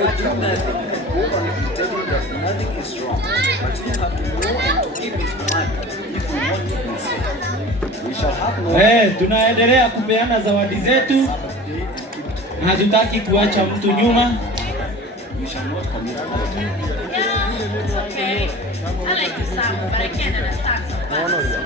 Nothing is wrong, but you have to know and to give His command if we want to be saved. We shall have no. Tunaendelea kupeana zawadi zetu. Hatutaki kuacha mtu nyuma. We shall not commit adultery. It's okay. I like to sing, but I can't understand sometimes.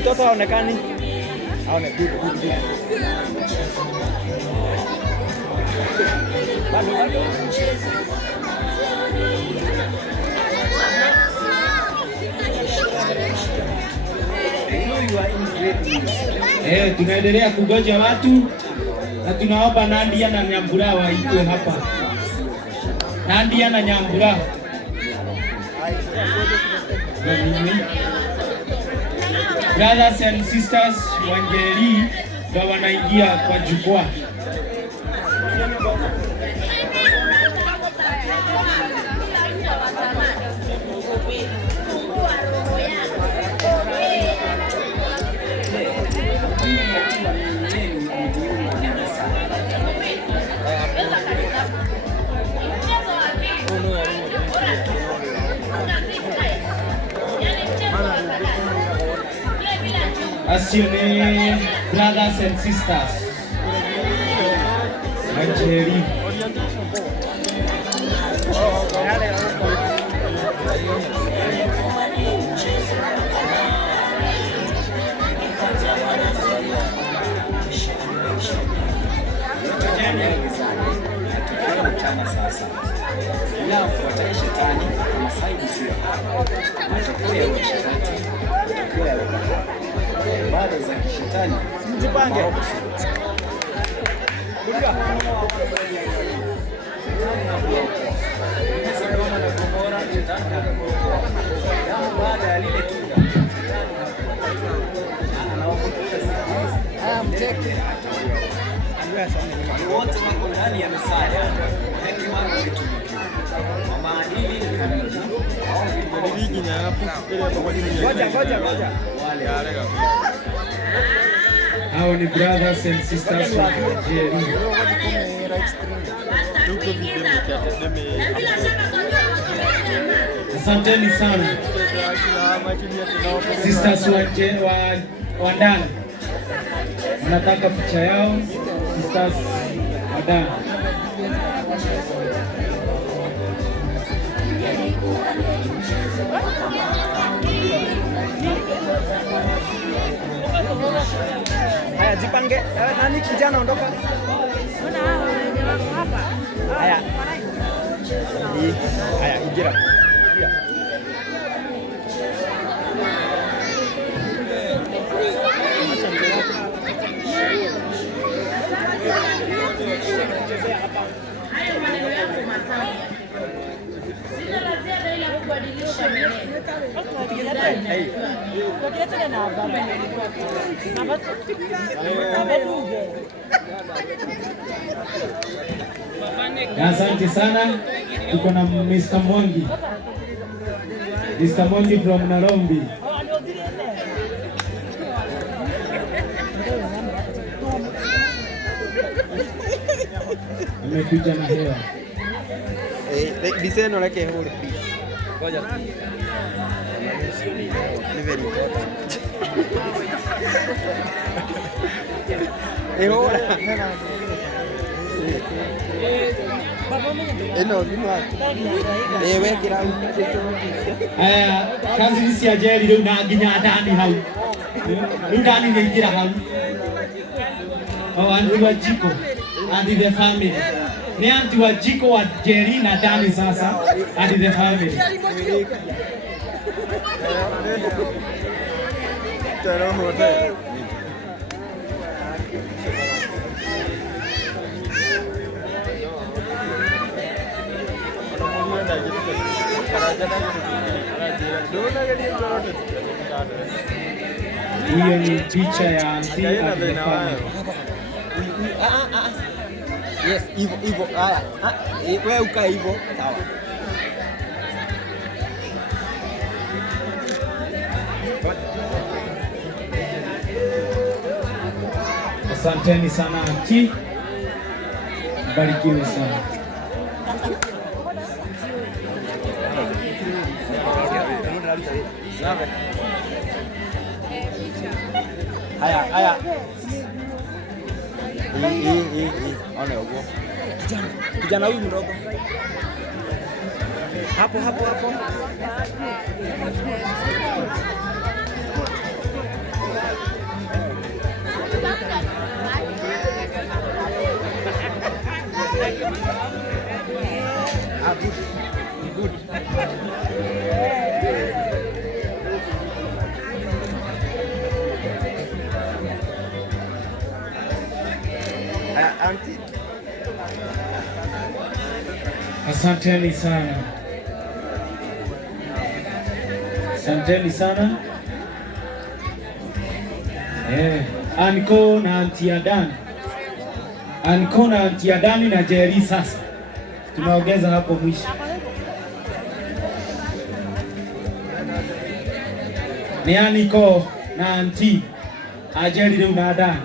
Mtoto haonekani. Haone good. Bado. Tunaendelea kugoja watu na tunaomba Nadia na Nyambura waitwe hapa. Nadia na Nyambura. Brothers and sisters Wangeri ndio wanaingia kwa jukwaa. Asione brothers and sisters Wangeri. Sasa unafuata shetani kama saidi sio matokeo ya shetani, matokeo ya ibada za kishetani. Mjipange baada ya lile tunda wote wako ndani ya Mesaya, hekima na vitu maadili Hao ni brothers and sisters wa Nigeria. Asanteni sana sisters wa ndani, wanataka picha yao sisters wa ndani. Haya, jipange. Nani kijana ondoka? Haya. Haya, ingira. Hayo maneno yako matamu. Sina la ziada ila kubadilisha milele. Asante sana. Tuko na Mr. Mongi. Mr. Mongi from Nairobi. Amekuja na hewa. Dice no le que jure. Ngoja. Ni very important. Hora. Eno ni mwa. Wekira Aya, kazi hizi ya jeri leo na nginya ndani hau. Leo ndani ngiingira hau. Anti wa jiko and the family. Ni anti wa jiko wa jeri na ndani sasa and the family. Tero hote. Hiyo ni picha ya anti. Yes, hivyo. Haya. Wewe ukaa hivyo. Sawa. Asanteni sana anti. Barikiwe sana. Haya. Ole huko. Kijana huyu mdogo. Hapo. Good. Auntie. Asanteni sana. Anko na Auntie Adani. Anko na Auntie Adani na Jerry sasa. Tunaongeza hapo mwisho. Ni Anko na Auntie Jerry na Adani.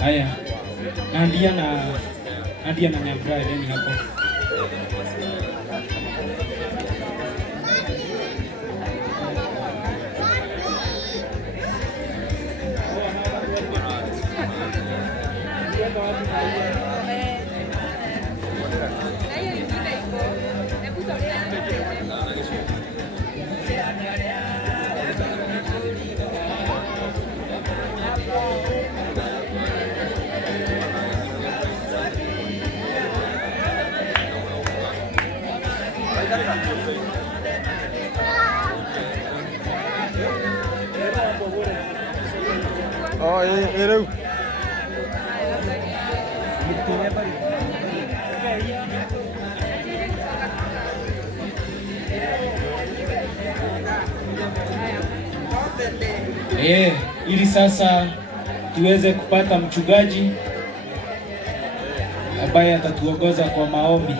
Haya, Nadia na Nyambura ndani hapo. Oh, hello. Ili sasa tuweze kupata mchungaji ambaye atatuongoza kwa maombi.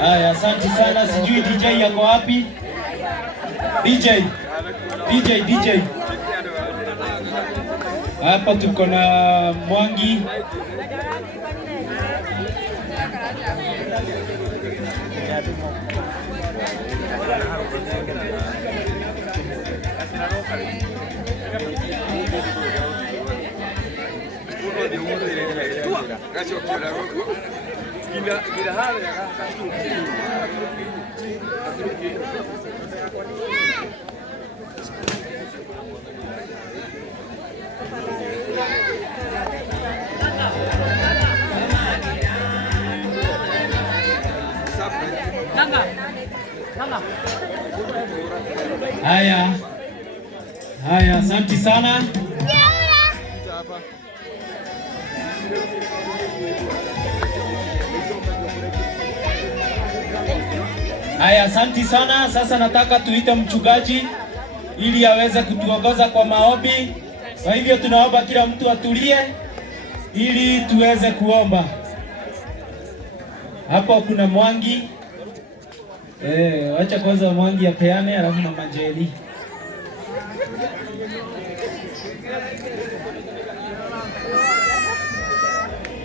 Haya, asante sana. Sijui DJ yako wapi? DJ. Hapa tuko na Mwangi. Haya, asante sana. Haya, asante sana. Sasa nataka tuite mchungaji ili aweze kutuongoza kwa maombi. Kwa hivyo tunaomba kila mtu atulie ili tuweze kuomba. Hapo kuna Mwangi. Wacha kwanza Mwangi apeane alafu na Manjeli.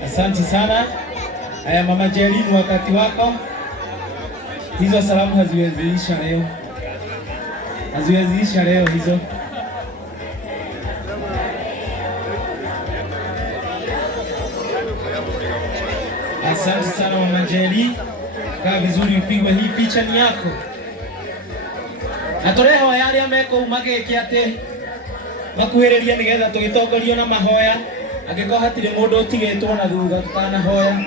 Asante sana. Haya, Mama Jeli, ni wakati wako. Hizo salamu haziwezi isha leo hizo. Asante sana Mama Jerry. Kaa vizuri upigwe hii picha ni yako. Na tureho yale ameko umageke ate makuhereria nigetha tugitongorio na mahoya angiko hatire mundu utigitwo na thutha tutana hoya.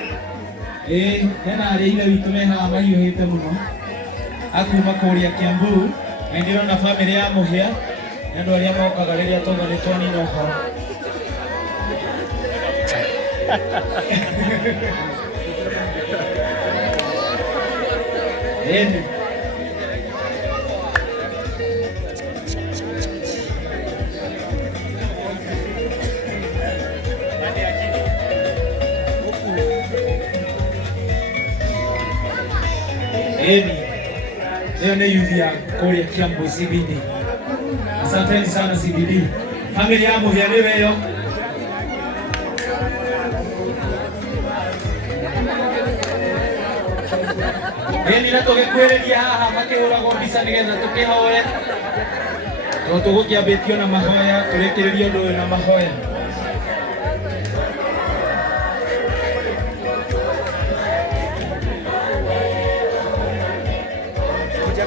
Hena ari ile witu meha mahiuhite muno akuma kuria Kiambu na ndiro na family ya Muhia na andu aria mokaga riria tonganitwo ni noho. Eni leo ni yuthi ya kuria Kiambu CBD. Asanteni sana CBD. Familia ya Muhia ni weyo. Eni na tugikwereria haha makihuragwo mbica nigetha tukihoe. Tugukiambitio na mahoya, turikiririe undu uyu na mahoya. Kuja.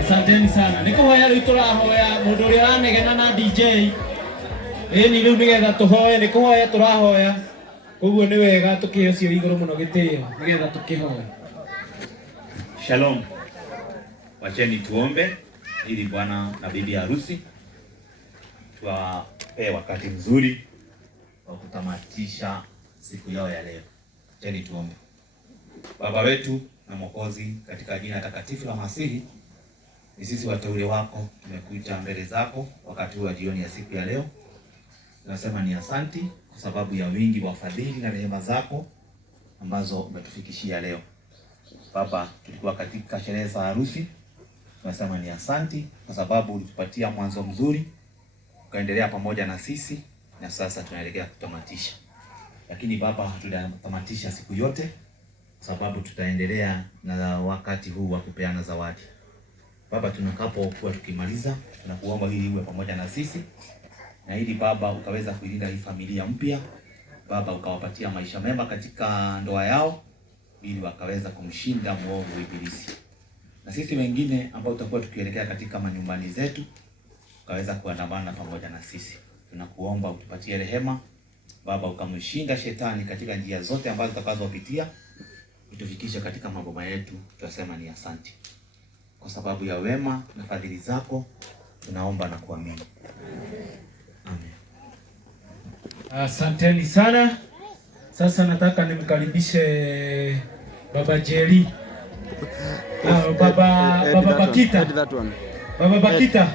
Asanteni sana. Nikuhoya riu turahoya mundu uria aranegena na DJ. Eni riu nigetha tuhoe nikuhoya turahoya. Koguo ni wega tukiheo cio iguru muno gitio nigetha tukihoe. Shalom. Wacheni tuombe ili bwana na bibi harusi tuwape wakati mzuri wa kutamatisha siku yao ya leo. Wacheni tuombe. Baba wetu na Mwokozi, katika jina takatifu la Masihi, ni sisi wateule wako tumekuja mbele zako wakati huu wa jioni ya siku ya leo. Tunasema ni asanti kwa sababu ya wingi wa fadhili na rehema zako ambazo umetufikishia leo. Baba, tulikuwa katika sherehe za harusi. Tunasema ni asanti kwa sababu ulitupatia mwanzo mzuri, ukaendelea pamoja na sisi, na sasa tunaelekea kutamatisha. Lakini Baba, hatutamatisha siku yote sababu tutaendelea na wakati huu wa kupeana zawadi. Baba, tunakapokuwa tukimaliza, tunakuomba hili uwe pamoja na sisi, na ili Baba ukaweza kuilinda hii familia mpya. Baba, ukawapatia maisha mema katika ndoa yao ili wakaweza kumshinda mwovu ibilisi. Na sisi wengine ambao tutakuwa tukielekea katika manyumbani zetu, ukaweza kuandamana pamoja na sisi. Tunakuomba utupatie rehema Baba, ukamshinda shetani katika njia zote ambazo tutakazopitia, utufikishe katika maboma yetu. Tunasema ni asante kwa sababu ya wema na fadhili zako, tunaomba na kuamini. Amen. Asanteni sana. Sasa nataka nimkaribishe Baba Jerry. Baba Bakita. Baba Bakita.